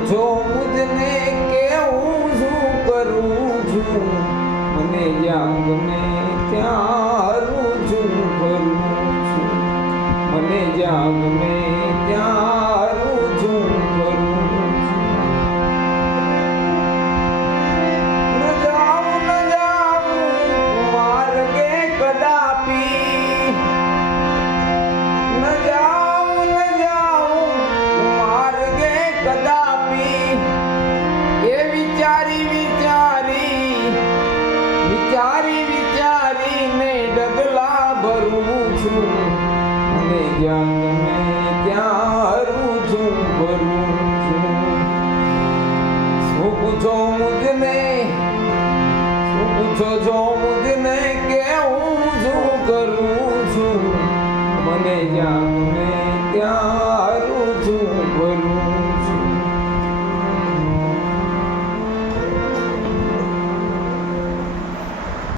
પૂછો મુજને કેવું શું કરું છું? મને જ્યાં ગમે ત્યાં રૂજું કરું છું? મને જ્યાં ગમે છું અને છું શું પૂછો મુજને શું પૂછો છો મુજને કે કરું છું મને જ્યાં મેં ત્યાં